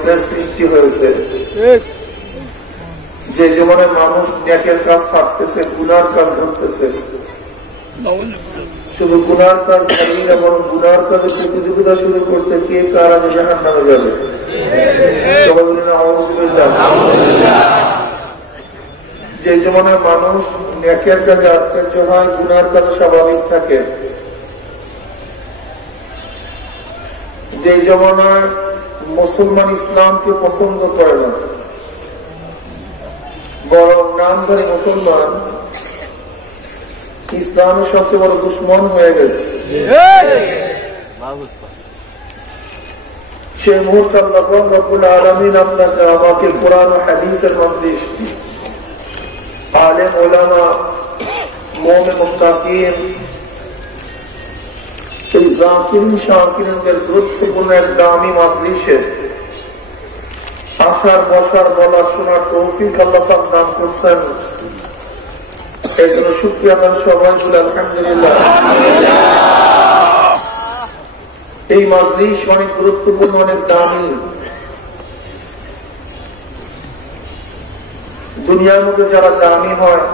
প্রশ্নের সৃষ্টি হয়েছে। যে জীবনে মানুষ নেকের কাজ ছাড়তেছে, গুনার কাজ ধরতেছে, শুধু গুনার কাজ ছাড়িয়ে না বরং গুনার কাজে প্রতিযোগিতা শুরু করছে কে কার আগে জাহান্নামে যাবে। যে জীবনে মানুষ নেকের কাজে আশ্চর্য হয়, গুনার কাজে স্বাভাবিক থাকে, যে জমানায় মুসলমান ইসলামকে পছন্দ করে না, বরং নামধারী মুসলমান ইসলামের সবচেয়ে বড় দুশ্মন হয়ে গেছে, সে মুহূর্তে আল্লাহ রব্বুল আলামিন আপনাকে আমাকে কোরআন ও হাদিসের মজলিস, আলেম ওলামা, মুমিন মুত্তাকিন, এই জাকিরিন শাকিরিনদের গুরুত্বপূর্ণ এক দামি মজলিসে আসার বসার বলা শোনার তৌফিক আল্লাহ পাক দান করছেন। এই জন্য শুকরিয়া আদান সবাই বলে আলহামদুলিল্লাহ। এই মজলিস অনেক গুরুত্বপূর্ণ, অনেক দামি। দুনিয়ার মধ্যে যারা দামি হয়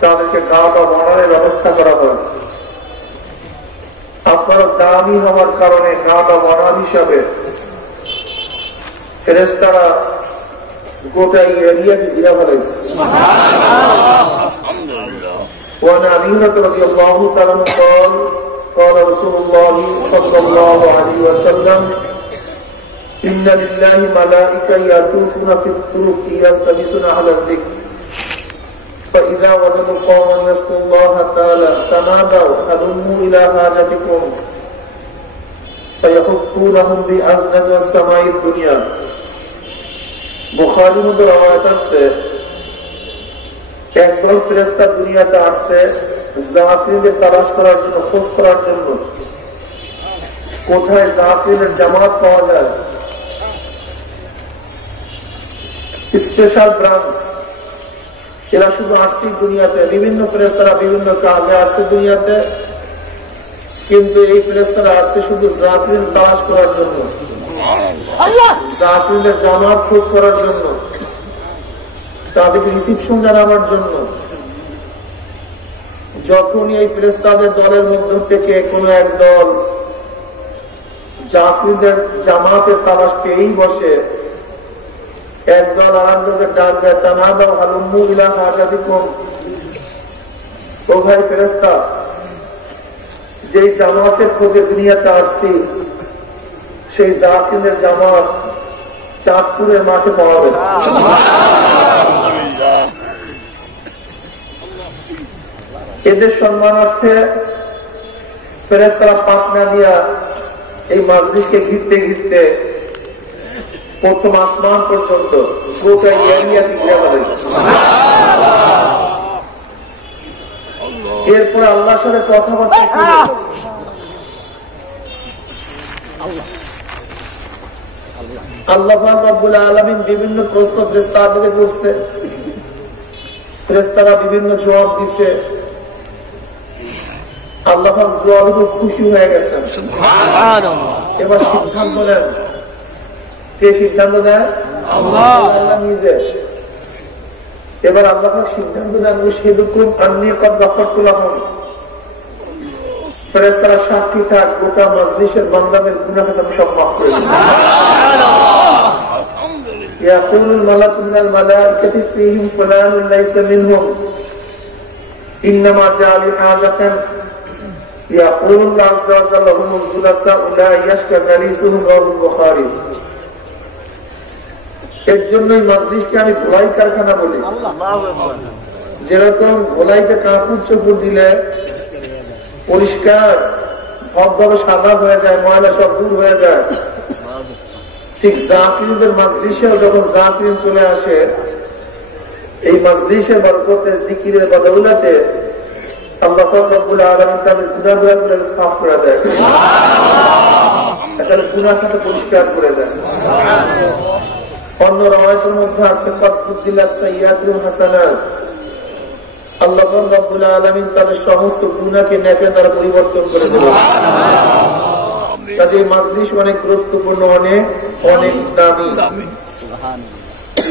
তাদেরকে গা বা বানানোর ব্যবস্থা করা হয়। আপনারা দামি হওয়ার কারণে গা বা বানান হিসাবে ফেরেশতারা গোটা এরিয়াকে ঘিরে ফেলেছে। وعن أبي هريرة رضي الله تعالى عنه قال قال رسول الله صلى الله عليه وسلم إن لله ملائكة يطوفون في الطرق يلتمسون أهل الذكر فإذا وجدوا قوما يذكرون الله تعالى تنادوا هلموا إلى حاجتكم فيحطونهم بأزند السماء الدنيا। বুখারীর মধ্যে রওয়ায়াত আছে, একদল ফেরেশতা দুনিয়াতে আসছে জাকিরদের তালাশ করার জন্য, খোঁজ করার জন্য, কোথায় জাকিরের জামাত পাওয়া যায়। স্পেশাল ব্রাঞ্চ, এরা শুধু আসছে দুনিয়াতে, বিভিন্ন ফেরেশতারা বিভিন্ন কাজে আসছে দুনিয়াতে, কিন্তু এই ফেরেশতারা আসছে শুধু জাকিরের তালাশ করার জন্য, জাকিরদের জামাত খোঁজ করার জন্য, তাদেরকে রিসিপশন জানাবার জন্য। যখনই এই ফেরেশতাদের দলের মধ্য থেকে কোন এক দল জাকিরদের জামাতের তালাশ পেয়েই বসে, একদল আরেকদলকে ডাক দেয়, তানাদাউ হালুম্মু ইলা হাজাতিকুম, ও ভাই ফেরেশতা, যেই জামাতের খোঁজে দুনিয়াতে আসছি সেই জাকিরদের জামাত চাঁদপুরের মাঠে পাওয়া যায়। এদের সম্মানার্থে ফেরেশতারা পাখনা দিয়া এই মজলিসকে ঘিরতে ঘিরতে প্রথম আসমান পর্যন্ত গোটা এরিয়াতে ঘিরে ফেলেছে। এরপরে আল্লাহর সাথে কথাবার্তা শুরু। আল্লাহ রাব্বুল আলামিন বিভিন্ন প্রশ্ন ফেরেশতাদের করছে, ফেরেশতারা বিভিন্ন জবাব দিছে। আল্লাহ পাক জবাবে খুব খুশি হয়ে গেছেন। এবার সিদ্ধান্ত নেন, কে সিদ্ধান্ত দেয়? আল্লাহ নিজে। এবার আল্লাহ পাক সিদ্ধান্ত নেন, উশহিদুকুম আন্নী ক্বাদ গাফারতু লাহুম, ফেরেশতারা সাক্ষী থাক, গোটা মজলিসের বান্দাদের গুনাহ খাতা সব মাফ করে দিয়েছে। يقول الملك من الملائكة فيهم فلان ليس منهم إنما جاء لحاجة يقول الله عز وجل لهم الجلساء لا يشكى جليسهم رواه البخاري। এর জন্যই মজলিসকে আমি ধোলাই কারখানা বলি। যেরকম ধোলাইতে কাপড় চোপড় দিলে পরিষ্কার ধবধবে সাদা হয়ে যায়, ময়লা সব দূর হয়ে যায়, ঠিক জাকিরদের মজলিসেও যখন জাকির চলে আসে, এই মজলিসের বরকতে, জিকিরের বদৌলতে আল্লাহ পাক রব্বুল আলামিন তাদের গুনাহগুলো সাফ করে দেয়, আসলে গুনাহ খাতা পরিষ্কার করে দেয়। অন্য রওয়ায়াতের মধ্যে আছে ক্বাদ বুদ্দিলাস সাইয়্যাতু হাসানাত, আল্লাহ পাক রব্বুল আলামিন তাদের সমস্ত গুনাহকে নেকের দ্বারা পরিবর্তন করে দেন। কাজে এই মজলিস অনেক গুরুত্বপূর্ণ, অনেক অনেক দামি।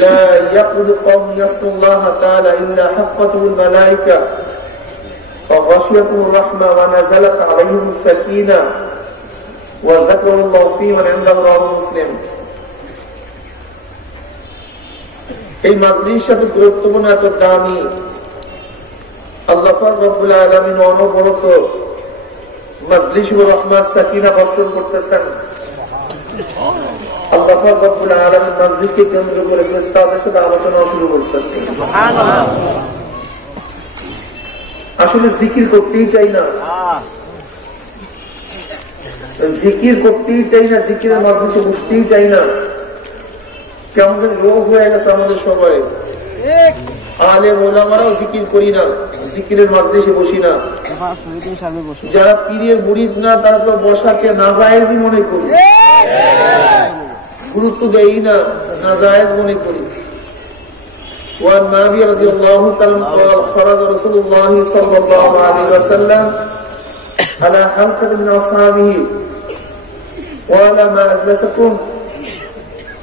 লা ইয়াকুদু কওম ইয়াসকুল্লাহ তাআলা ইল্লা হাফাতুল মালায়েকা ওয়া গাশিয়াতুর রাহমা ওয়া নাযালাত আলাইহিমুস সাকিনা ওয়া যাকারুল্লাহু ফী মান ইনদাল্লাহি মুসলিম। এই মাজলিস এত গুরুত্বপূর্ণ, এত দামি। আল্লাহ পাক রব্বুল আলামিন অনবরত মাজলিস ও রহমত সাকিনা বর্ষণ করতেছেন। আল্লাহ পাক রব্বুল আলামিন মাজলিসকে কেন্দ্র করে ফেরেশতাদের সাথে আলোচনা শুরু করতেছেন। সুবহানাল্লাহ। আসলে জিকির করতেই চাই না, জিকির করতেই চাই না, জিকিরের মাজলিসে বসতেই চাই না। কেমন যেন রোগ হয়ে গেছে আমাদের সবাই। আলেম ওলামারাও জিকির করি না, জিকিরের মাজলিসে বসি না। যারা পীরের মুরিদ না তারা তো বসাকে নাজায়েজই মনে করি, গুরুত্ব দেই না, নাজায়েজ মনে করি। وعن معاذ رضي الله تعالى قال خرج رسول الله صلى الله عليه وسلم على حلقة من أصحابه قال ما أجلسكم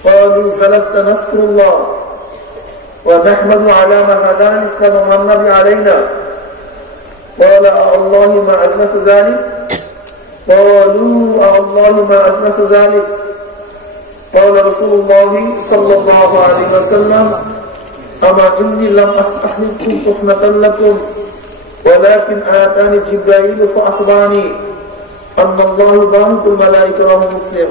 قالوا جلست نذكر الله ونحمد على ما هدانا الإسلام والنبي علينا قال الله ما أجلس ذلك قالوا الله ما أجلس ذلك قال رسول الله صلى الله عليه وسلم أما إني لم أستحلفكم تحمة لكم ولكن آتاني جبرائيل فأخبرني أن الله باهت الملائكة رواه مسلم।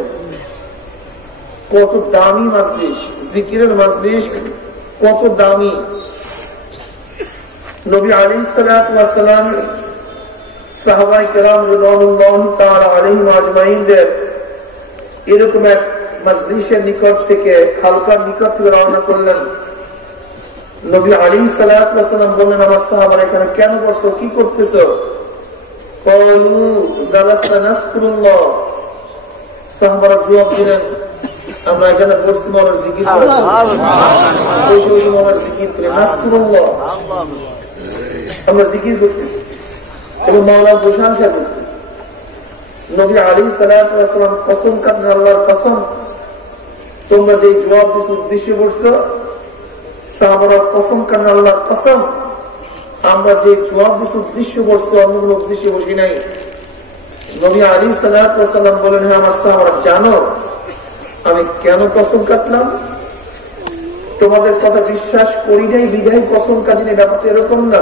কত দামি মাজলিস, জিকিরের মাজলিস কত দামি। নবী আলাইহিস সালাতু ওয়াস সালাম সাহাবায়ে কেরাম রাদিয়াল্লাহু তাআলা আলাইহিম আজমাইনদের এরকম এক মাজলিসের নিকট থেকে, হালকার নিকট থেকে রওনা করলেন। নবী আলাইহিস সালাতু ওয়াস সালাম বললেন, আমার সাহাবারা এখানে কেন বসছো, কি করতেছো? ক্বালু জালাসনা নাযকুরুল্লাহ। সাহাবারা জবাব দিলেন, আমরা এখানে বসছি মওলার জিকির করার জন্য, বসে বসে মওলার জিকির করে নাযকুরুল্লাহ, আমরা জিকির করতেছি এবং মওলার প্রশংসা করতেছি। নবী আলাইহিস সালাতু ওয়াস সালাম কসম কাটেন, আল্লাহর কসম, তোমরা যে জবাব দিছো উদ্দেশ্যে বসছো, সাহাবারা কসম কাটেন, আল্লাহর কসম, আমরা যে জবাব দিছো উদ্দেশ্যে বসছো, অন্য কোনো উদ্দেশ্যে বসি নাই। নবী আলাইহিস সালাতু ওয়াস সালাম বলেন, হ্যাঁ আমার সাহাবারা জানো আমি কেন কসম কাটলাম? তোমাদের কথা বিশ্বাস করি নাই বিধায় কসম কাটি নাই, ব্যাপারটা এরকম না।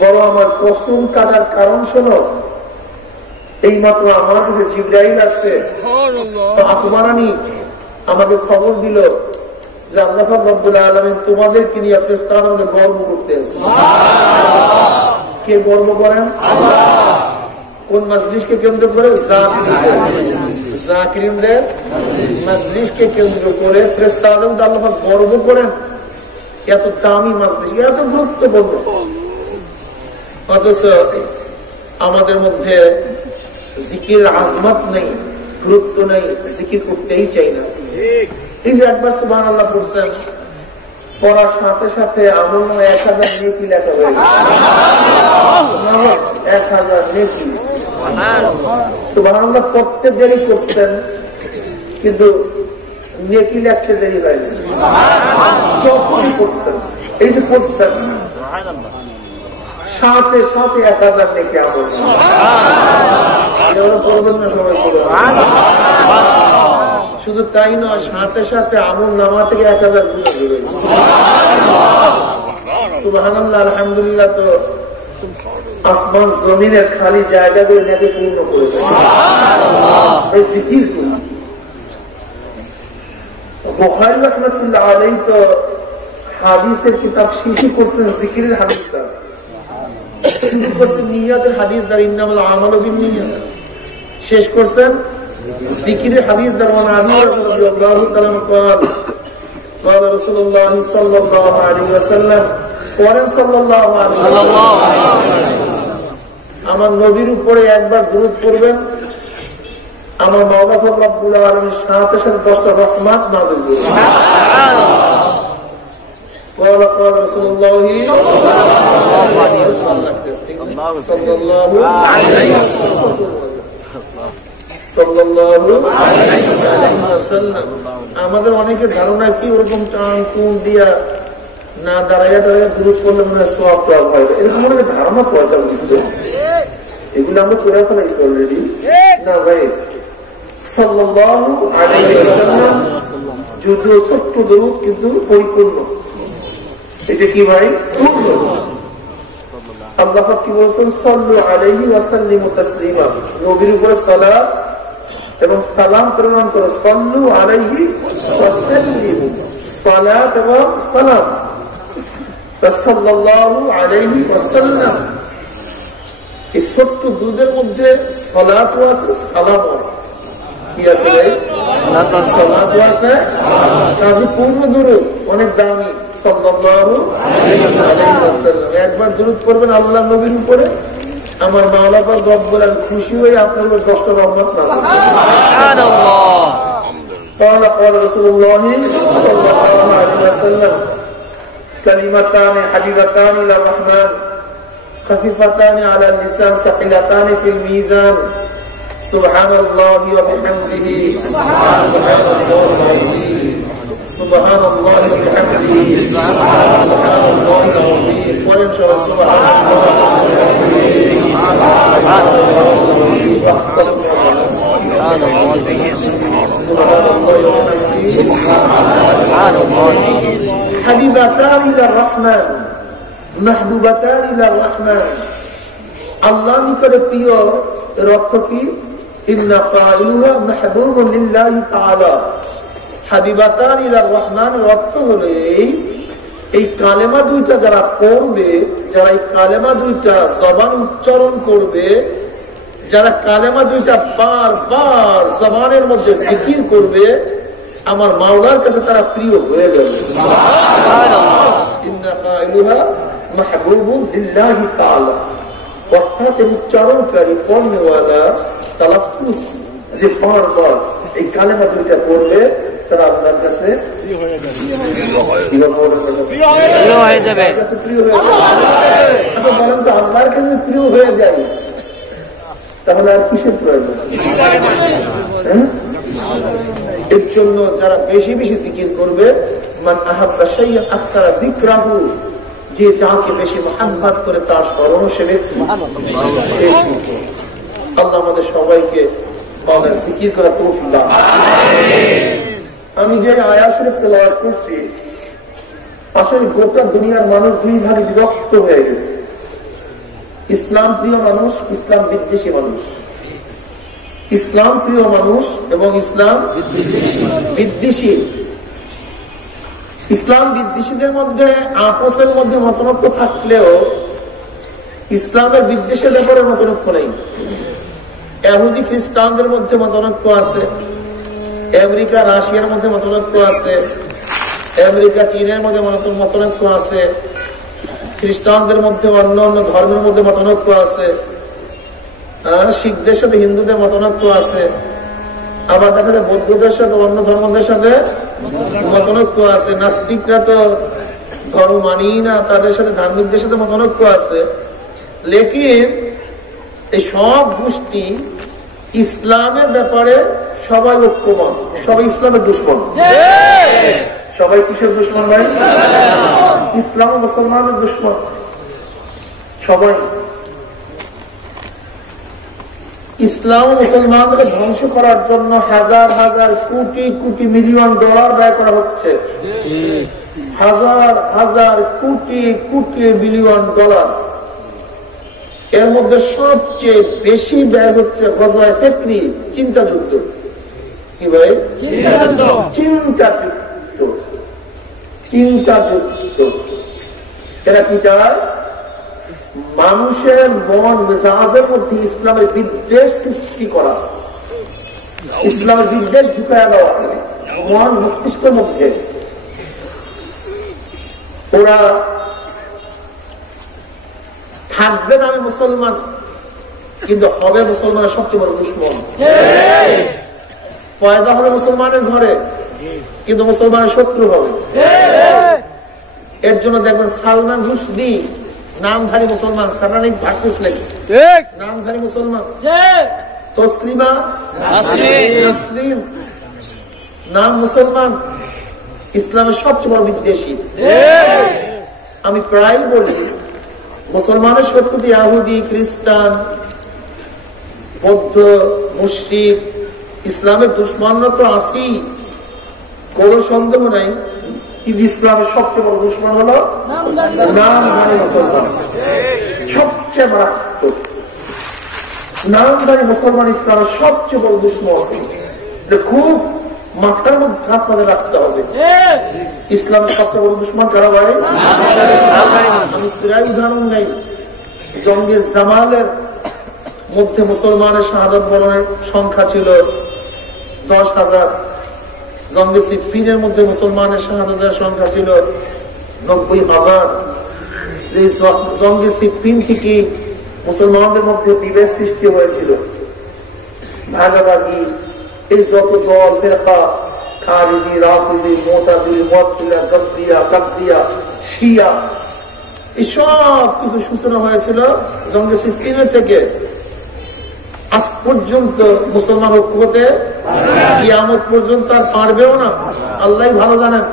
বড় আমার কসম কাটার কারণ শোনো, এই মাত্র আমার কাছে জিবরাইল আসছে, আখবারানি, আমাকে খবর দিল যে আল্লাহ পাক রব্বুল আলামিন তোমাদেরকে নিয়ে ফেরেশতাদের মধ্যে গর্ব করতেন। কে গর্ব করেন? আল্লাহ। কোন মাজলিসকে কেন্দ্র করে? জাকিরিনদের মাজলিসকে কেন্দ্র করে ফেরেশতাদের মধ্যে আল্লাহ পাক গর্ব করেন। এত দামি মাজলিস, এত গুরুত্বপূর্ণ, অথচ আমাদের মধ্যে জিকিরের আজমত নেই, গুরুত্ব নেই, জিকির করতেই চাই না। এই যে একবার সুবহানাল্লাহ পড়ছেন, পড়ার সাথে সাথে আমল 1000 নেকি লেখা হয়ে গেছে। 1000 নেকি। সুবহানাল্লাহ পড়তে দেরি করছেন কিন্তু নেকি লেখতে দেরি হয়েছে। যখনই পড়ছেন, এই যে পড়ছেন সাথে সাথে 1000 নেকি আমল। পড়বেন না সবাই? শুধু তাই নয়, সাথে সাথে আমল নামা থেকে 1000 গুণ বের হয়ে গেছে। সুবহানাল্লাহ, আলহামদুলিল্লাহ। তো আসমান জমিনের খালি জায়গাগুলো নাকি পূর্ণ করেছে এই জিকির করে। বুখারী রাহমাতুল্লাহ আলাইহি তো হাদিসের কিতাব শেষ করছেন জিকিরের হাদিসটা, শুরু করছেন নিয়াতের হাদিস দ্বারা, ইন্নামাল আমালু বিন্নিয়াত, শেষ করছেন জিকিরের হাদিস দ্বারা। আবু রাদিয়াল্লাহু তাআলা قال قال رسول الله صلى الله عليه وسلم قال صلى الله عليه وسلم আমার নবীর উপরে একবার দুরূদ পড়বেন, আমার মাওলা রব্বুল আলামিন সাথে সাথে 10টা রহমত নাযিল করবেন। قال قال رسول الله صلى الله عليه وسلم সাল্লাল্লাহু আলাইহি ওয়াসাল্লাম। আমাদের অনেকের ধারণা কি ওরকম টান টুন দিয়া না দাঁড়াইয়া দাঁড়াইয়া দূর করলে মনে হয় সওয়াব পাওয়া হয়, এরকম অনেক ধারণা পয়দা হয়েছে। এগুলো আমরা করে ফেলাইছি অলরেডি না ভাই। সাল্লাল্লাহু আলাইহি ওয়াসাল্লাম যদিও ছোট্ট দরুদ কিন্তু পরিপূর্ণ। এটা কি ভাই? পূর্ণ। আল্লাহ পাক কি বলেছেন? সাল্লু আলাইহি ওয়া সাল্লিমু তাসলিমা। নবীর উপরে সালাত এবং সালাম প্রেরণ করো। সাল্লু আলাইহি ওয়া সাল্লিমু, সালাত এবং সালাম। সাল্লাল্লাহু আলাইহি ওয়া সাল্লাম, এই ছোট্ট দুধের মধ্যে সালাতও আছে, সালামও আছে। কি আছে ভাই? সালাতও আছে, কাজী পূর্ণ দুরূদ, অনেক দামি। সাল্লাল্লাহু আলাইহি ওয়াসাল্লাম একবার দুরূদ পড়বেন আল্লাহর নবীর উপরে, আমার মাওলা পাক রব্বুল আলামিন খুশি হয়ে আপনার উপর 10টা রহমত নাযিল করেন। সুবহানাল্লাহ। قال رسول الله صلى الله عليه وسلم كلمتان حبيبتان الى الرحمن خفيفتان على اللسان ثقيلتان في الميزان سبحان الله وبحمده سبحان الله العظيم سبحان الله وبحمده سبحان الله العظيم وإن شاء الله سبحان الله حبيبتان إلى الرحمن محبوبتان إلى الرحمن আল্লাহ নিকটে প্রিয়। এর অর্থ কি? ইন্না কাইলুহা মাহবুবুন লিল্লাহি তাআলা হাবিবাতান ইলা রহমান। এর অর্থ হলো এই কালেমা দুইটা যারা পড়বে, যারা এই কালেমা দুইটা জবান উচ্চারণ করবে, যারা কালেমা দুইটা বারবার জবানের মধ্যে জিকির করবে, আমার মাওলার কাছে তারা প্রিয় হয়ে যাবে। সুবহানাল্লাহ। ইন্না কাইলুহা মাহবুবুন লিল্লাহি তাআলা, অর্থাৎ উচ্চারণকারী পড়নেওয়ালা তালাফফুজ যে বারবার এই কালেমা দুইটা পড়বে, তারা আপনার কাছে প্রিয় হয়ে যাবে। আচ্ছা বলেন তো, আল্লাহর কাছে প্রিয় হয়ে যায় তাহলে আর কিসের প্রয়োজন? এর জন্য যারা বেশি বেশি জিকির করবে, মান আহাব্বা শাইআন আকতারা যিকরাহু, যে যাকে বেশি মহব্বত করে তার স্মরণ সে বেশি। আল্লাহ আমাদের সবাইকে জিকির করার তৌফিক দান। আমি যে আয়াত শরীফ তেলাওয়াত করছি, আসলে গোটা দুনিয়ার মানুষ দুই ভাগে বিভক্ত হয়ে গেছে। ইসলাম প্রিয় মানুষ, ইসলাম বিদ্বেষী মানুষ। ইসলাম প্রিয় মানুষ এবং ইসলাম বিদ্বেষী। ইসলাম বিদ্বেষীদের মধ্যে আপোষের মধ্যে মতনৈক্য থাকলেও ইসলামের বিদ্বেষের ব্যাপারে মতনৈক্য নেই। ইহুদি খ্রিস্টানদের মধ্যে মতনৈক্য আছে, আমেরিকা রাশিয়ার মধ্যে মতনৈক্য আছে, আমেরিকা চীনের মধ্যে মতনৈক্য আছে, খ্রিস্টানদের মধ্যে অন্য অন্য ধর্মের মধ্যে মতনৈক্য আছে, শিখদের সাথে হিন্দুদের মতনৈক্য আছে, আবার দেখা যায় বৌদ্ধদের সাথে অন্য ধর্মদের সাথে মতনৈক্য আছে, নাস্তিকরা তো ধর্ম মানি না, তাদের সাথে ধার্মিকদের সাথে মতনৈক্য আছে। লেকিন এই সব গোষ্ঠী ইসলামের ব্যাপারে সবাই ঐক্যমত, সবাই ইসলামের দুশ্মন। সবাই কিসের দুশ্মন ভাই? ইসলাম ও মুসলমানের দুশ্মন সবাই। ইসলাম ও মুসলমানকে ধ্বংস করার জন্য হাজার হাজার কোটি কোটি মিলিয়ন ডলার ব্যয় করা হচ্ছে। হাজার হাজার কোটি কোটি বিলিয়ন ডলার। এর মধ্যে সবচেয়ে বেশি ব্যয় হচ্ছে গজওয়ায়ে ফিকরি, চিন্তা যুদ্ধ। কি ভাই? চিন্তা যুদ্ধ। চিন্তা যুদ্ধ। এরা কি চায়? মানুষের মন মেজাজের মধ্যে ইসলামের বিদ্বেষ সৃষ্টি করা, ইসলামের বিদ্বেষ ঢুকায় দেওয়া মন মস্তিষ্কের মধ্যে। ওরা থাকবে নামে মুসলমান, কিন্তু হবে মুসলমানের সবচেয়ে বড় দুশ্মন। পয়দা হবে মুসলমানের ঘরে, কিন্তু মুসলমানের শত্রু হবে। এর জন্য দেখবেন সালমান রুশদি নামধারী মুসলমান, সাটানিক ভার্সেস লেক্স, নামধারী মুসলমান, তসলিমা নাসরিন নাম মুসলমান, ইসলামের সবচেয়ে বড় বিদ্বেষী। আমি প্রায় বলি মুসলমানের শত্রু ইহুদি, খ্রিস্টান, বৌদ্ধ, মুশরিক, ইসলামের দুশ্মনরা তো আছেই, কোন সন্দেহ নাই। কিন্তু ইসলামের সবচেয়ে বড় দুশ্মন হলো নামধারী মুসলমান, সবচেয়ে মারাত্মক নামধারী মুসলমান ইসলামের সবচেয়ে বড় দুশ্মন। খুব মাথার মধ্যে আপনাদের রাখতে হবে। ইসলামের সবচেয়ে বড় দুশ্মন কারা ভাই? আমি প্রায় উদাহরণ নেই। জঙ্গে জামালের মধ্যে মুসলমানের শাহাদাত বরণের সংখ্যা ছিল 10,000। জঙ্গে সিফিনের মধ্যে মুসলমানের শাহাদাতের সংখ্যা ছিল 90,000। যে জঙ্গে সিফিন থেকে মুসলমানদের মধ্যে বিভেদ সৃষ্টি হয়েছিল, ভাগাভাগি, এই যত দল ফেরকা, খারিজি, রাফিজি, মুতাজিলি, মুআত্তিলা, গাদ্রিয়া, কাদরিয়া, শিয়া, এই সব কিছু সূচনা হয়েছিল জঙ্গে সিফিনের থেকে। আজ পর্যন্ত মুসলমান ঐক্য হতে কিয়ামত পর্যন্ত আর পারবেও না, আল্লাহ ভালো জানেন।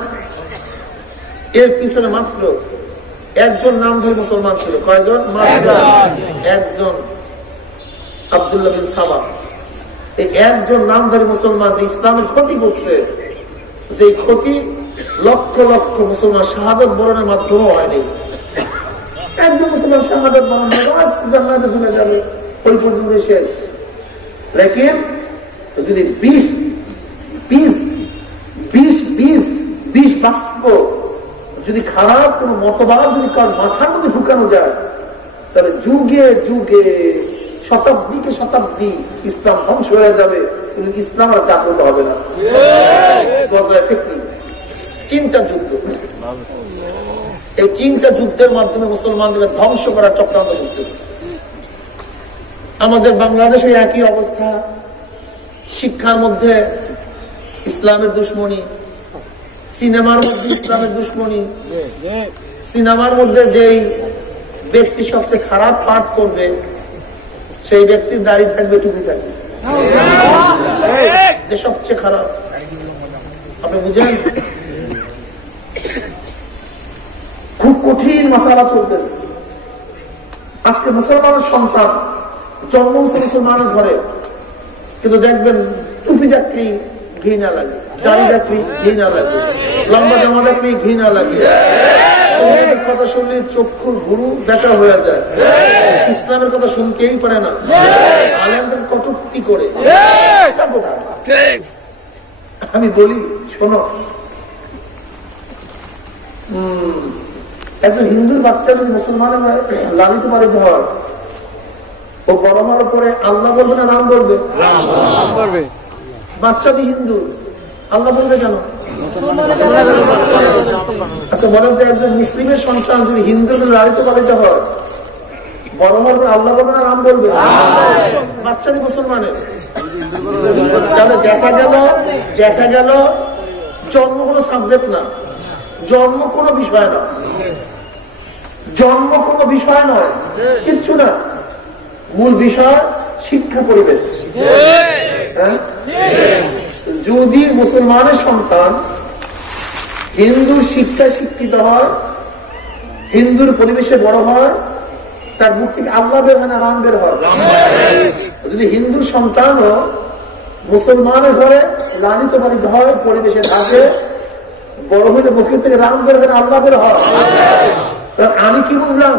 এর পিছনে মাত্র একজন নামধারী মুসলমান ছিল। কয়জন? মাত্র একজন, আব্দুল্লাহ বিন সাবা। এই একজন নামধারী মুসলমান যে ইসলামের ক্ষতি করছে, যে ক্ষতি লক্ষ লক্ষ মুসলমান শাহাদাত বরণের মাধ্যমে হয়নি। একজন মুসলমান শাহাদাত বরণ জান্নাতে চলে যাবে, ওই পর্যন্ত শেষ। লেকিন যদি 20 বাক্য যদি খারাপ কোন মতবাদ যদি কার মাথার মধ্যে ঢুকানো যায়, তাহলে যুগে যুগে, শতাব্দীকে শতাব্দী ইসলাম ধ্বংস হয়ে যাবে, কিন্তু ইসলাম আর জাগ্রত হবে না। চিন্তা যুদ্ধ, এই চিন্তা যুদ্ধের মাধ্যমে মুসলমানদের ধ্বংস করার চক্রান্ত করতেছে। আমাদের বাংলাদেশে একই অবস্থা। শিক্ষার মধ্যে ইসলামের দুশ্মনী, সিনেমার মধ্যে ইসলামের দুশ্মনী। সিনেমার মধ্যে যেই ব্যক্তি সবচেয়ে খারাপ পাঠ করবে, সেই ব্যক্তির দাড়ি থাকবে, টুপি থাকবে, যে সবচেয়ে খারাপ। আপনি বুঝেন? খুব কঠিন মাসালা চলতেছে। আজকে মুসলমানের সন্তান জন্ম হচ্ছে মুসলমানের ঘরে, কিন্তু দেখবেন টুপি দেখলেই ঘৃণা লাগে, দাড়ি দেখলেই ঘৃণা লাগে, লম্বা জামা দেখলেই ঘৃণা লাগে, কথা শুনলে চক্ষুর গুরু দেখা হয়ে যায়, ইসলামের কথা শুনতেই পারে না, আলেমদের কটূক্তি করে। আমি বলি শোনো, একজন হিন্দুর বাচ্চা যদি মুসলমানের লালিত পালিত হয়, ও বড় হওয়ার পরে আল্লাহ বলবে না রাম বলবে? বাচ্চাটি হিন্দু, আল্লাহ বলবে কেন? আচ্ছা বলেন তো, একজন মুসলিমের সন্তান যদি হিন্দুর লালিত পালিত হয়, বড় হওয়ার পরে আল্লাহ বলবে না রাম বলবে? বাচ্চাটি মুসলমানের। তাহলে দেখা গেল জন্ম কোনো সাবজেক্ট না, জন্ম কোনো বিষয় না, জন্ম কোনো বিষয় নয়, কিচ্ছু না। মূল বিষয় শিক্ষা পরিবেশ। যদি মুসলমানের সন্তান হিন্দুর শিক্ষায় শিক্ষিত হয়, হিন্দুর পরিবেশে বড় হয়, তার মুখ থেকে আল্লাহ বের হয় না রাম বের হয়? যদি হিন্দুর সন্তানও মুসলমানের ঘরে লালিত পালিত হয়, পরিবেশে থাকে, বড় হলে মুখের থেকে রাম বের হয় না আল্লাহ বের হয়? আমি কি বুঝলাম?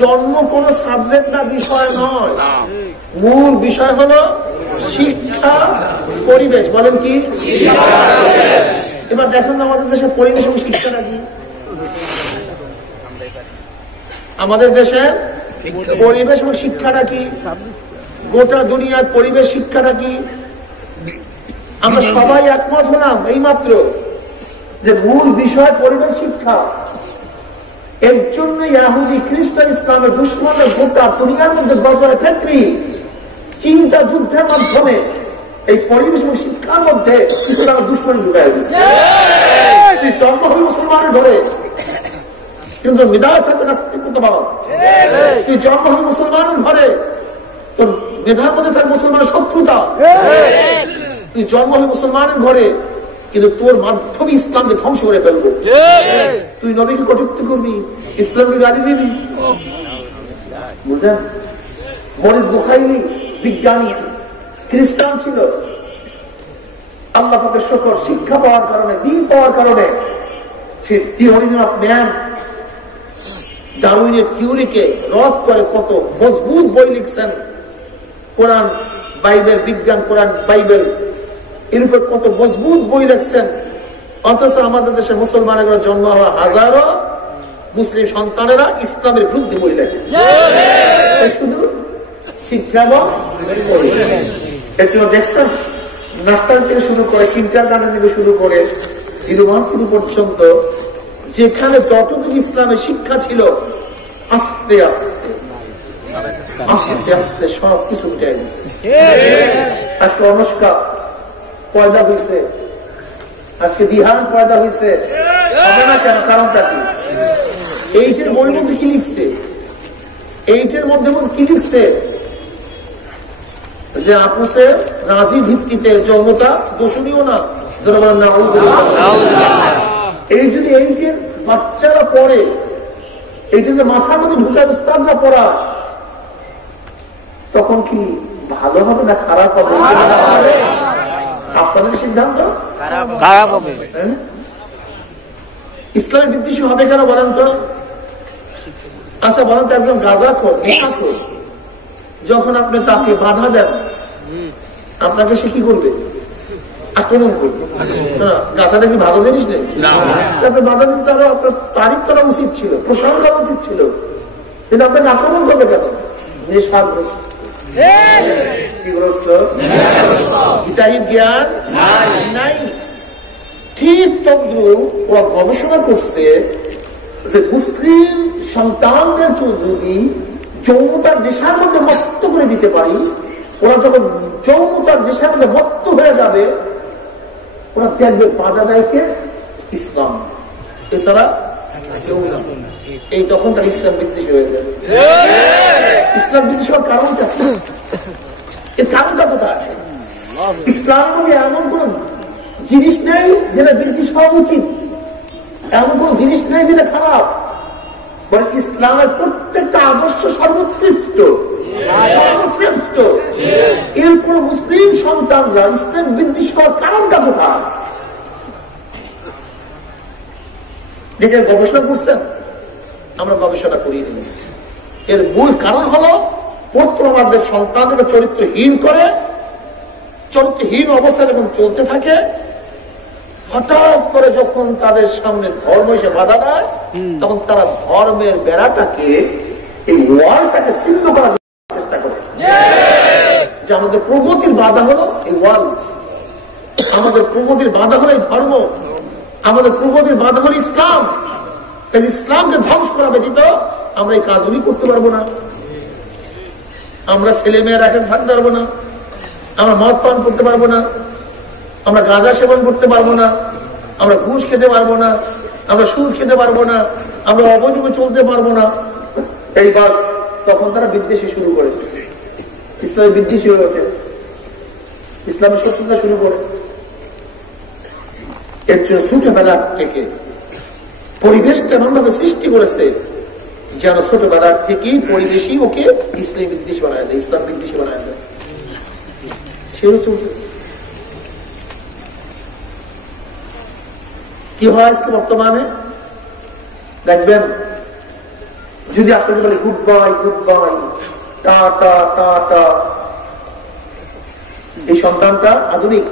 জন্ম কোন সাবজেক্ট না, বিষয় নয়, মূল বিষয় হলো শিক্ষা পরিবেশ। বলেন কি? এবার দেখুন আমাদের দেশের পরিবেশ এবং শিক্ষাটা কি। আমাদের দেশের পরিবেশ এবং শিক্ষাটা কি, গোটা দুনিয়ার পরিবেশ শিক্ষাটা কি, আমরা সবাই একমত হলাম এইমাত্র যে মূল বিষয় পরিবেশ শিক্ষা। এর জন্য ইহুদি, খ্রিস্টান, ইসলামের দুশ্মনের গোটা দুনিয়ার মধ্যে গজয় ফেকরি চিন্তা যুদ্ধের মাধ্যমে এই পরিবেশ এবং শিক্ষার মধ্যে কিছু তারা দুশ্মনী ঢুকায় দিচ্ছে। তুই জন্ম হল মুসলমানের ঘরে, কিন্তু বিদায় থাকবে নাস্তিকতা বাবা। তুই জন্ম হল মুসলমানের ঘরে, তোর মেধার মধ্যে থাক মুসলমানের শত্রুতা। তুই জন্ম হয় মুসলমানের ঘরে, কিন্তু তোর মাধ্যমে ইসলামকে ধ্বংস করে ফেলবো। তুই নবীকে কটূক্তি করবি, ইসলামকে গালি দিবি। বুঝলেন? মরিস বুখারী বিজ্ঞানী, খ্রিস্টান ছিল। আল্লাহ পাকের শুকর, শিক্ষা পাওয়ার কারণে, দিন পাওয়ার কারণে সে দি অরিজিন অফ ম্যান, ডারউইনের থিওরিকে রদ করে কত মজবুত বই লিখছেন। কোরআন বাইবেল, বিজ্ঞান কোরআন বাইবেল, এর উপর কত মজবুত বই লিখছেন। অথচ আমাদের দেশে মুসলমানের জন্ম হওয়া হাজারো মুসলিম সন্তানেরা ইসলামের বিরুদ্ধে বই লেখে। শুধু শিক্ষা। এর জন্য দেখছেন নাস্তার থেকে শুরু করে, কিন্ডারগার্টেন থেকে শুরু করে ইউনিভার্সিটি পর্যন্ত যেখানে যতটুকু ইসলামের শিক্ষা ছিল, আস্তে আস্তে আস্তে আস্তে সব কিছু উঠে গেছে। আজকে অনুষ্কা পয়দা হয়েছে, আজকে বিহার পয়দা হয়েছে, হবে না কেন? কারণটা কি? এইটের বইয়ের মধ্যে কি লিখছে? এইটের মধ্যে কি লিখছে? যে আপুসে রাজি ভিত্তিতে যৌনতা দোষণীয় না। এই যদি এইটের বাচ্চারা পড়ে, এই যদি মাথার মধ্যে ঢুকায় উস্তাদরা পড়া, তখন কি ভালো হবে না খারাপ হবে? আপনাদের সিদ্ধান্ত খারাপ হবে। ইসলামের বিদ্বেষী হবে কেন বলেন তো? আচ্ছা বলেন তো, একজন গাঁজাখোর, নেশাখোর, যখন আপনি তাকে বাধা দেন, আপনাকে সে কি করবে? আক্রমণ করবে। গাছাটা কি ভালো জিনিস নেই? আপনি বাধা দিতে তাহলে আপনার তারিফ করা উচিত ছিল, প্রশংসা করা উচিত ছিল, কিন্তু আপনাকে আক্রমণ করবে কেন? নেশাগ্রস্ত, হিতাহিত জ্ঞান নাই। ঠিক তদ্রুপ ওরা গবেষণা করছে যে মুসলিম সন্তানদেরকে যদি যৌনতার নেশার মধ্যে মত্ত করে দিতে পারি, ওরা যখন যৌনতার নেশার মধ্যে মত্ত হয়ে যাবে, ওরা দেখবে বাধা দেয় কে? ইসলাম, এছাড়া কেউ না। এই তখন তার ইসলাম বিদ্বেষী হয়ে যাবে। ইসলাম বিদ্বেষী হওয়ার কারণটা, এর কারণটা কোথায়? ইসলামের মধ্যে এমন কোন জিনিস নেই যেটা বিদ্বেষ হওয়া উচিত, এমন কোন জিনিস নেই যেটা খারাপ। বলে ইসলামের প্রত্যেকটা আদর্শ সর্বোৎকৃষ্ট, সর্বশ্রেষ্ঠ। এরপর মুসলিম সন্তানরা ইসলাম বিদ্বেষ হওয়ার কারণটা কোথায়? দেখে গবেষণা করছেন? আমরা গবেষণা করিয়ে নিই। এর মূল কারণ হলো বর্তমানদের সন্তানকে চরিত্রহীন করে, চরিত্রহীন অবস্থা যখন চলতে থাকে, হঠাৎ করে যখন তাদের সামনে ধর্ম এসে বাধা দেয়, তখন তারা ধর্মের বেড়াটাকে, এই ওয়ালটাকে ছিন্ন করার চেষ্টা করে। যে আমাদের প্রগতির বাধা হলো এই ওয়াল, আমাদের প্রগতির বাধা হলো এই ধর্ম, আমাদের প্রগতির বাধা হলো ইসলাম। তাই ইসলামকে ধ্বংস করা ব্যতীত আমরা এই কাজগুলি করতে পারবো না। আমরা ছেলে মেয়েরা এখন থাকতে পারবো না, আমরা মদ পান করতে পারবো না, আমরা গাঁজা সেবন করতে পারবো না, আমরা ঘুষ খেতে পারবো না, আমরা সুদ খেতে পারবো না, আমরা অবৈধভাবে চলতে পারবো না। এই বাস তখন তারা বিদ্বেষী শুরু করে, ইসলামের বিদ্বেষী হয়ে ওঠে, ইসলামের শত্রুতা শুরু করে। এর জন্য ছোটবেলা থেকে পরিবেশটা এমন ভাবে সৃষ্টি করেছে যেন ছোটবেলার থেকেই পরিবেশই ওকে ইসলাম বিদ্বেষী বানায় দেয়, ইসলাম বিদ্বেষী বানায় দেয়। সেও চলতেছে। কি হয় আজকে বর্তমানে দেখবেন, যদি আপনাকে বলে good bye, good bye, tata tata, এই সন্তানটা আধুনিক।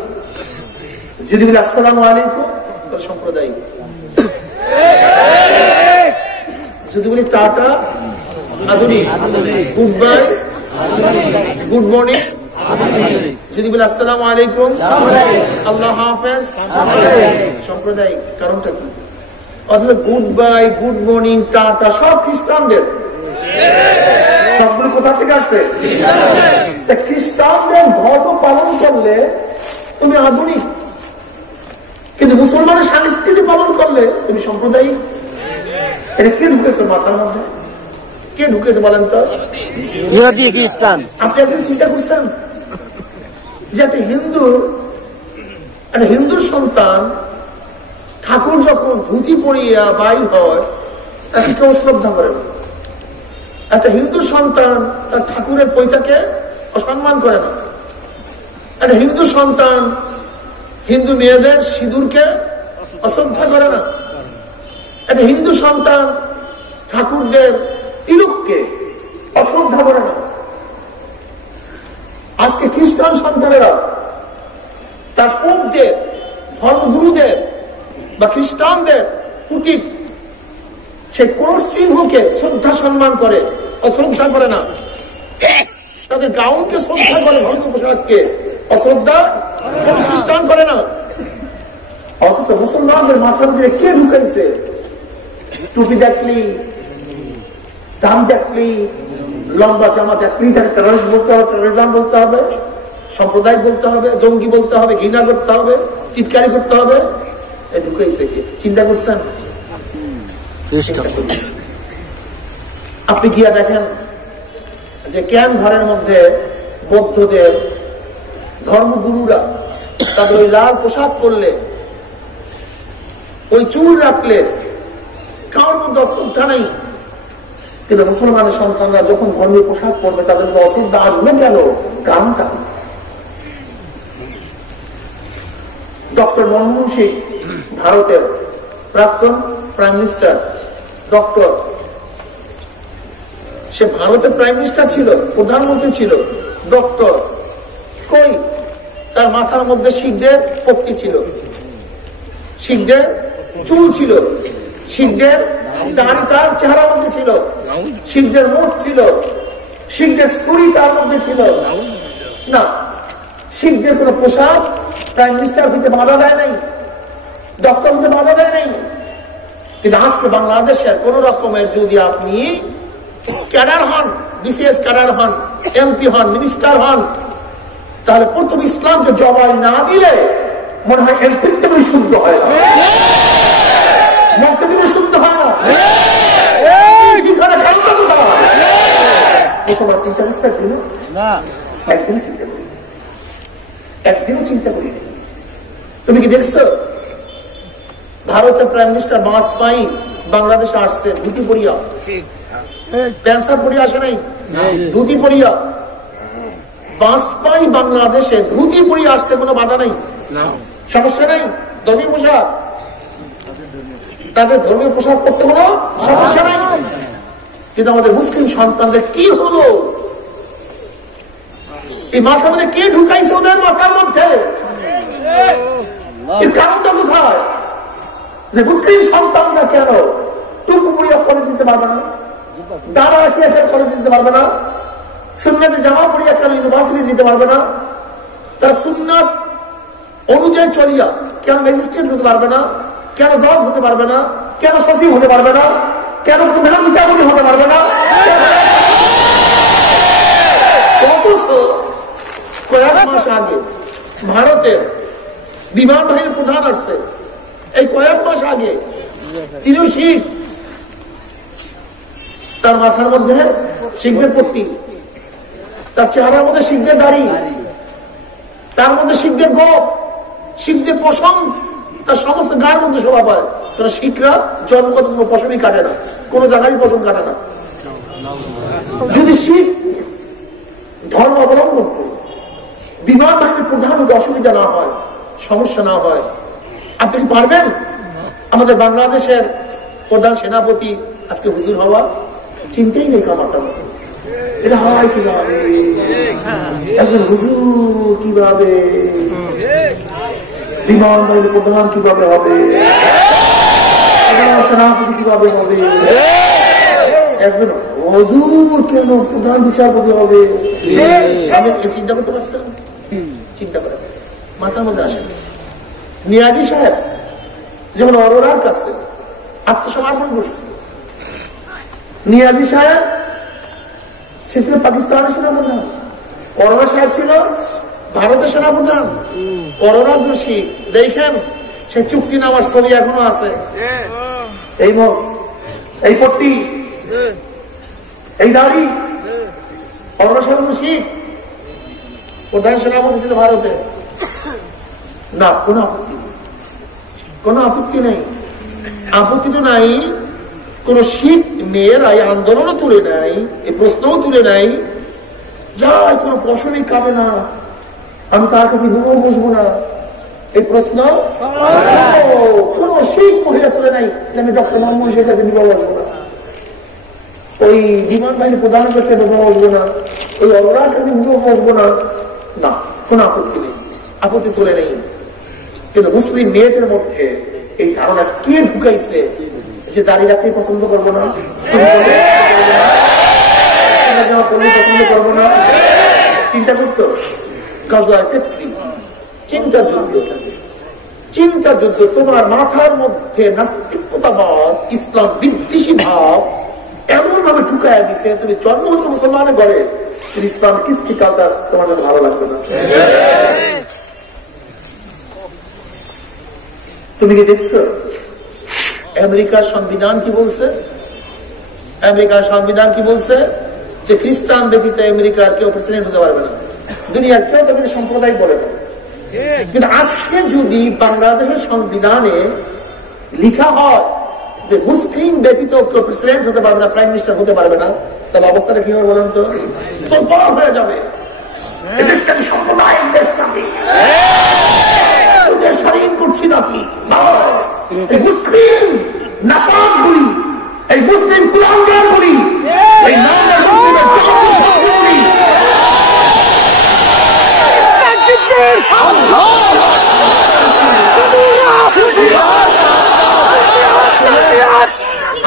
যদি বলে আসসালামু আলাইকুম, তার সম্প্রদায়িক। যদি বলি টাটা, আধুনিক। গুড বাই, গুড মর্নিং, যদি বলে আসসালামু আলাইকুম, আল্লাহ হাফেজ, সাম্প্রদায়িক। কারণটা কি? অথচ good bye, good morning, tata সব খ্রিস্টানদের। সবগুলো কোথা থেকে আসছে? খ্রিস্টানদের ধর্ম পালন করলে তুমি আধুনিক, কিন্তু মুসলমানের সংস্কৃতি পালন করলে তুমি সাম্প্রদায়িক। এটা কে ঢুকেছে মাথার মধ্যে? কে ঢুকেছে বলেন তো? ইহুদি খ্রিস্টান। আপনি একদিন চিন্তা করছেন যে একটা হিন্দুর সন্তান ঠাকুর যখন ধুতি পরিয়া বাইর হয় তাকে কেউ শ্রদ্ধা করে না। একটা হিন্দু সন্তান তার ঠাকুরের পৈতাকে অসম্মান করে না। একটা হিন্দু সন্তান হিন্দু মেয়েদের সিঁদুরকে অশ্রদ্ধা করে না। একটা হিন্দু সন্তান ঠাকুরদের তিলককে অশ্রদ্ধা করে না। আজকে খ্রিস্টান সন্তানেরা তার পোপদের, ধর্মগুরুদের বা খ্রিস্টানদের প্রতীক সেই ক্রস চিহ্নকে শ্রদ্ধা সম্মান করে, অশ্রদ্ধা করে না। তাদের গাউনকে শ্রদ্ধা করে, ধর্ম পোশাককে অশ্রদ্ধা কোন খ্রিস্টান করে না। অথচ মুসলমানদের মাথার মধ্যে কে ঢুকাইছে? টুপি দেখলি, দাম দেখলি, লম্বা জামা দেখলি তাকে টেররিস্ট বলতে হবে, টেররিজম বলতে হবে, সম্প্রদায় বলতে হবে, জঙ্গি বলতে হবে, ঘৃণা করতে হবে, চিৎকারি করতে হবে। ঢুকাইছে কে? চিন্তা করছেন? আপনি গিয়া দেখেন যে কেন ঘরের মধ্যে বৌদ্ধদের ধর্মগুরুরা তাদের ওই লাল পোশাক করলে, ওই চুল রাখলে কারোর মধ্যে অশ্রদ্ধা নেই। কিন্তু মুসলমানের সন্তানরা যখন ধর্মীয় পোশাক পরবে তাদের মধ্যে অশ্রদ্ধা আসবে কেন? কারণটা ডক্টর মনমোহন সিং, ভারতের প্রাক্তন প্রাইম মিনিস্টার ডক্টর, সে ভারতের প্রাইম মিনিস্টার ছিল, প্রধানমন্ত্রী ছিল, ডক্টর। কই তার মাথার মধ্যে শিখদের পট্টি ছিল, শিখদের চুল ছিল, শিখদের দাড়ি তার চেহারার মধ্যে ছিল, শিখদের মুখ ছিল, শিখদের ছুরি তার মধ্যে ছিল না। শিখদের কোন পোশাক প্রাইম মিনিস্টার হইতে বাধা দেয় নাই, ডক্টর হইতে বাধা দেয় নাই। কিন্তু আজকে বাংলাদেশের কোন রকমের যদি আপনি ক্যাডার হন, বিসিএস ক্যাডার হন, এমপি হন, মিনিস্টার হন, তাহলে প্রথম ইসলামকে জবাই না দিলে মনে হয় এমপির থেকে শুদ্ধ হয় না, মন্ত্রী শুদ্ধ হয় না। মুসলমান চিন্তা করছে একদিনও চিন্তা করি, একদিনও চিন্তা করি। তুমি কি দেখছো ভারতের প্রাইম মিনিস্টার বাজপেয়ী বাংলাদেশে আসছে ধুতি পরিয়া, প্যান্ট শার্ট পরিয়া আসে নাই, ধুতি পরিয়া। বাজপেয়ী বাংলাদেশে ধুতি পরিয়া আসতে কোনো বাধা নাই, সমস্যা নেই। ধর্মীয় পোশাক, তাদের ধর্মীয় পোশাক করতে কোনো সমস্যা নাই। কিন্তু আমাদের মুসলিম সন্তানদের কি হলো? এই মাথার মধ্যে কে ঢুকাইছে ওদের মাথার মধ্যে? এর কারণটা কোথায়? যে মুসলিম সন্তানরা কেন টুকু পরিয়া করে দিতে পারবে না, দাঁড়া রাখিয়া কেন করে দিতে পারবে না, সুন্নাতে জামা পরিয়া কেন ইউনিভার্সিটি যেতে পারবে না, তার সুন্নাত অনুযায়ী চলিয়া কেন ম্যাজিস্ট্রেট হতে পারবে না, কেন জজ হতে পারবে না, কেন সচিব হতে পারবে না, কেন প্রধান বিচারপতি হতে পারবে না? অথচ কয়েক মাস আগে ভারতের বিমান বাহিনীর প্রধান আসছে, এই কয়েক মাস আগে তিনিও শিখ, তার মাথার মধ্যে শিখদের পট্টি, তার চেহারার মধ্যে শিখদের দাড়ি, তার মধ্যে শিখদের গোপ, শিখদের পশম, তার সমস্ত গায়ের মধ্যে শোভা পায়। তারা শিখরা জন্মগত কোনো পশমই কাটে না, কোনো জায়গায় পশম কাটে না। যদি শিখ ধর্ম অবলম্বন করে বিমান বাহিনীর প্রধান হতে অসুবিধা না হয়, সমস্যা না হয়, আপনি কি পারবেন? আমাদের বাংলাদেশের প্রধান সেনাপতি আজকে হুজুর হওয়া চিন্তাই নেই কামাতার মতো। এটা হয় কিভাবে? একজন হুজুর কিভাবে, বিমান বাহিনীর প্রধান কিভাবে হবে, সেনাপতি কিভাবে হবে, একজন হুজুর কেন প্রধান বিচারপতি হবে? আমি চিন্তা করতে পারছেন? চিন্তা করে মাথার মধ্যে আসে। নিয়াজি সাহেব যখন অরোরার কাছে আত্মসমর্পণ করছে, নিয়াজি সাহেব সে ছিল পাকিস্তানের সেনাপ্রধান, অরোরা সাহেব ছিল ভারতের সেনাপ্রধান। অরোরা যোশী দেখেন সে চুক্তি নামার ছবি এখনো আছে, এই পট্টি এই দাড়ি অগ্রসর শিখ প্রধান সেনাপতি ছিল ভারতে, না কোনো আপত্তি নেই, কোনো আপত্তি নেই। আপত্তি তো নাই, কোন শিখ মেয়েরা এই আন্দোলনও তুলে নাই, এই প্রশ্নও তুলে নাই, যাই কোনো প্রশ্নই কাটে না, আমি তার কাছে বিবাহ বসবো না, এই প্রশ্ন কোন শিখ মহিলা তুলে নাই যে আমি ডক্টর মোহাম্মদ শেখের কাছে বিবাহ বসবো না, ওই বিমান বাহিনী প্রধানের কাছে বিবাহ বসবো না, ওই অল্লাহর কাছে বিবাহ বসবো না, না কোন আপত্তি নেই, আপত্তি তুলে নেই। কিন্তু মুসলিম মেয়েদের মধ্যে এই ধারণা কে ঢুকাইছে যে দাঁড়িয়ে রাখতে পছন্দ করবো না, পছন্দ করবো না? চিন্তা করছো? চিন্তা যুদ্ধ, চিন্তা যুদ্ধ। তোমার মাথার মধ্যে নাস্তিকতাবাদ, ইসলাম বিদ্বেষী ভাব এমন ভাবে ঢুকাইয়া দিছে, তুমি জন্ম হচ্ছে মুসলমানের ঘরে, ইসলাম কৃষ্টি কালচার তোমার ভালো লাগবে না। তুমি কি দেখছো আমেরিকার সংবিধান কি বলছে? আমেরিকার সংবিধান কি বলছে? যে খ্রিস্টান ব্যতীত আমেরিকার কেউ প্রেসিডেন্ট হতে পারবে না, দুনিয়ার কেউ তাদের সম্প্রদায় বলে না। কিন্তু আজকে যদি বাংলাদেশের সংবিধানে লিখা হয় যে মুসলিম ব্যতীত কেউ প্রেসিডেন্ট হতে পারবে না, প্রাইম মিনিস্টার হতে পারবে না, তাহলে অবস্থাটা কি হবে বলেন তো? তোর বড় হয়ে যাবে, সম্প্রদায় দেশ নাকি স্বাধীন করছি নাকি? মুসলিম নাপাক বলি, এই মুসলিম কুলাঙ্গার বলি, এই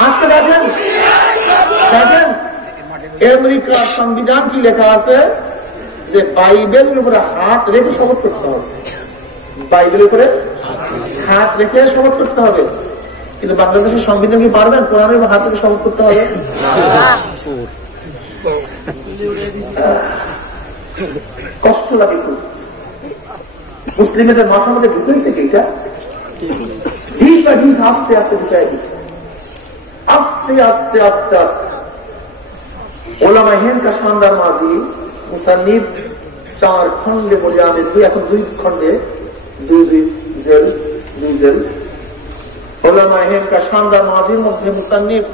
আজকে দেখেন দেখেন আমেরিকার সংবিধান কি লেখা আছে যে বাইবেলের উপরে হাত রেখে শপথ করতে হবে, বাইবেলের উপরে হাত রেখে শপথ করতে হবে। কিন্তু বাংলাদেশের সংবিধান কি পারবেন কোরআনের হাত রেখে শপথ করতে হবে? কষ্ট লাগে খুব। মুসলিমদের মাথার মধ্যে ঢুকেছে কি এটা? ঢিক বা ঢিক আস্তে আস্তে ঢুকাই দিচ্ছে, আস্তে আস্তে আস্তে আস্তে। ওলামা হিন্দ কা শানদার মাঝি মুসান্নিফ 4 খন্ডে বলে আমি এখন 2 খন্ডে, 2 জেল। ওলামা হিন্দ কা শানদার মাঝির মধ্যে মুসান্নিফ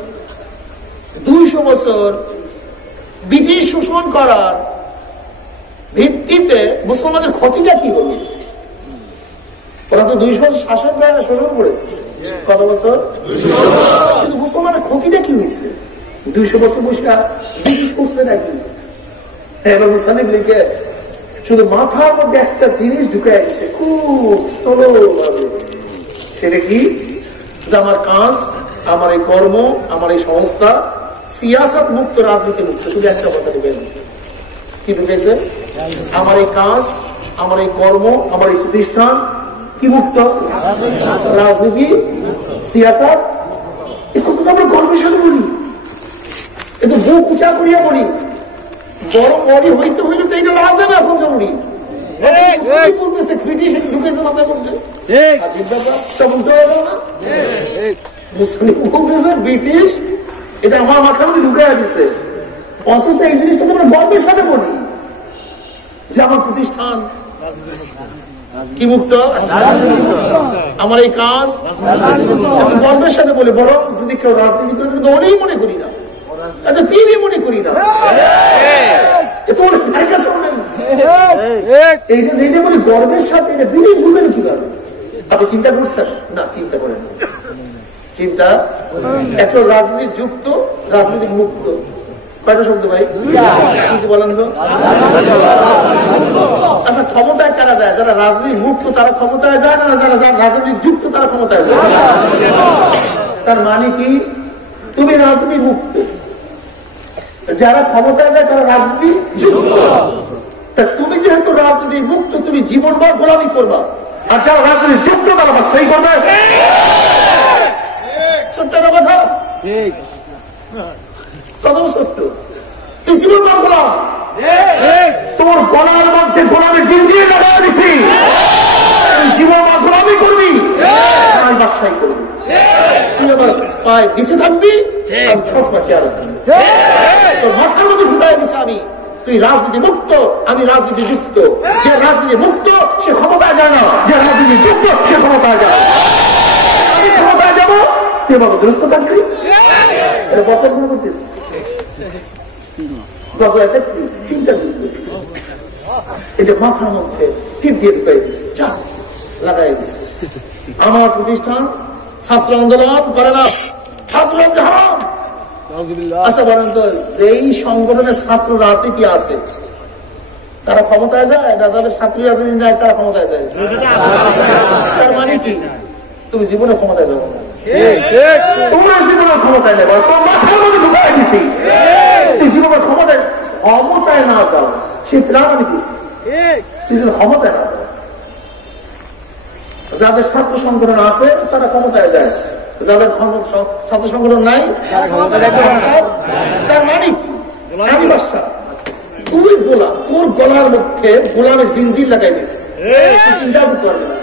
200 বছর ব্রিটিশ শোষণ করার ভিত্তিতে মুসলমানদের ক্ষতিটা কি হলো? ওরা তো 200 বছর শাসন করে না, শোষণ করেছে। কত বছর? কিন্তু মুসলমানের ক্ষতিটা কি হয়েছে? 200 বছর বসে ব্রিটিশ করছে নাকি? এবার মুসান্নিফ লিখে শুধু মাথার মধ্যে একটা জিনিস ঢুকে আসছে খুব স্লো ভাবে, সেটা কি? যে আমার কাজ, আমার এই কর্ম, আমার এই সংস্থা সিয়াসত মুক্ত, রাজনীতি মুক্ত। শুধু একটা কথা ঢুকে গেছে, কি ঢুকেছে? আমার এই কাজ, আমার এই কর্ম, আমার এই প্রতিষ্ঠান কি মুক্ত? রাজনীতি, সিয়াসত। এই কথাটা আমরা গর্বের সাথে বলি, এত বুক উঁচা করিয়া বলি। বড় বড়ি হইতে হইলে তো এটা লাজাবে এখন জরুরি। বলতেছে ব্রিটিশ ঢুকেছে মাথায় মধ্যে, বলতেছে ব্রিটিশ এটা আমার মাথার মধ্যে ঢুকে দিচ্ছে। অথচ এই জিনিসটা আমরা গর্বের সাথে বলি যে আমার প্রতিষ্ঠান কি মুক্ত, আমার এই কাজ গর্বের সাথে বলি। বরং যদি কেউ রাজনীতি করে তো ওনেই মনে করি না, পীরই মনে করি না, এইটা বলি গর্বের সাথে। এটা বিধি ঢুকেন কি করে? আপনি চিন্তা করছেন না? চিন্তা করেন, চিন্তা একটা রাজনীতি যুক্ত, রাজনীতি মুক্ত। কয়টা শব্দ ভাই বলেন তো? আচ্ছা, ক্ষমতায় কারা যায়? যারা রাজনীতি মুক্ত তারা ক্ষমতায় যায় না, যারা রাজনীতি যুক্ত তারা ক্ষমতায় যায়? তার মানে কি? তুমি রাজনীতি মুক্ত, যারা ক্ষমতায় যায় তারা রাজনীতি যুক্ত। তা তুমি যেহেতু রাজনীতি মুক্ত, তুমি জীবনভর গোলামি করবা, আর যারা রাজনীতি যুক্ত তারা সেই করবে। ছোট্ট কথা, কত সত্য? তুই জীবনভর গোলাম, তোর গলার মধ্যে গোলামের জিনজির লাগাই দিছি, জীবনভর গোলামি করবি, বাসায় করবি। তুই আমার পায়ে নিচে থাকবি, আমি সবসময় চেয়ারে থাকবি। তোর মাথার মধ্যে ঢুকাই দিছে আমি, তুই রাজনীতি মুক্ত, আমি রাজনীতি যুক্ত। যে রাজনীতি মুক্ত সে ক্ষমতায় যায় না, যে রাজনীতি যুক্ত সে ক্ষমতায় যায়। আমি ক্ষমতায় যাবো, তুই বাবু দুরস্ত থাকবি। এটা বছর মনে করতিস চিন্তা এটা মাথার মধ্যে টিপ দিয়ে ঢুকাই দিস, যা লাগাই দিস। আমার প্রতিষ্ঠান ছাত্র আন্দোলন করে না, ছাত্র আন্দোলন। আচ্ছা বলেন তো, যেই সংগঠনের ছাত্র রাজনীতি আছে তারা ক্ষমতায় যায় না যাদের ছাত্রী রাজনীতি নাই তারা ক্ষমতায় যায়? তার মানে কি তুমি জীবনে ক্ষমতায় যাবো না, তোমার জীবনে ক্ষমতায় নেই, তোর মাথার মধ্যে ঢুকাই দিছি। তুই জীবনে ক্ষমতায় না যাও, সে মানে কি তুই যেন ক্ষমতায় না যাও। যাদের ছাত্র সংগঠন আছে তারা ক্ষমতায় যায়, যাদের ছাত্র সংগঠন নাই তার মানে কি? আমি বাদশা, তুই গোলাম, তোর গলার মধ্যে গোলামের জিনজির লাগাই দিস, তুই চিন্তা করতে পারবি না।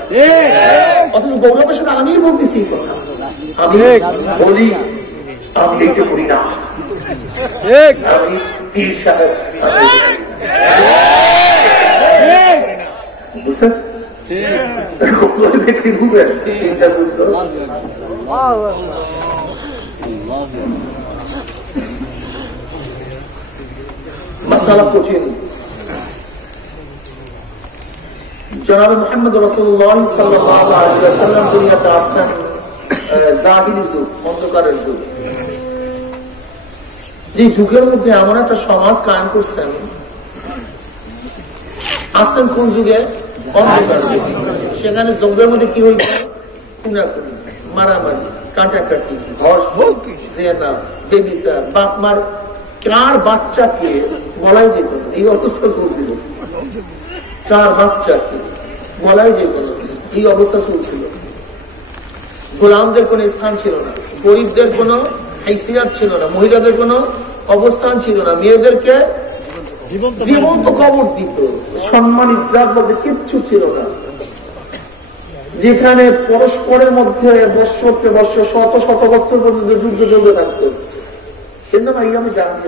অথচ গৌরবের সাথে আমি বলতেছি এই কথা, আমি বলি আমি এইটা করি না, আমি পীর সাহেব বুঝছেন? দেখি বুঝবেন চিন্তা বুঝতো। মাসালা কঠিন। জনাবে মুহাম্মদ রাসূলুল্লাহ সাল্লাল্লাহু আলাইহি ওয়াসাল্লাম দুনিয়াতে আসেন জাহিলি যুগ, অন্ধকারের যুগ। যে যুগের মধ্যে এমন একটা সমাজ কায়েম করছেন, আসছেন কোন যুগে? অন্ধকার যুগ। সেখানে যুগের মধ্যে কি হইত? খুনাখুনি, মারামারি, কাটাকাটি, ধর্ষণ, জেনা, বেবিচার, বাপ মার কার বাচ্চাকে বলাই যেত না, এই অবস্থা চলছিল। কার বাচ্চাকে বলাই যেত না, এই অবস্থা চলছিল। গোলামদের কোন স্থান ছিল না, গরিবদের কোন হাইসিয়াত ছিল না, মহিলাদের কোন অবস্থান ছিল না, মেয়েদেরকে জীবন্ত কবর দিত, সম্মান ইজ্জত বলতে কিচ্ছু ছিল না। যেখানে পরস্পরের মধ্যে বৎসরকে বৎসর, শত শত বছর পর্যন্ত যুদ্ধ চলতে থাকতো, এর নাম আমি জানি।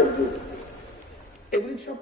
এগুলি সব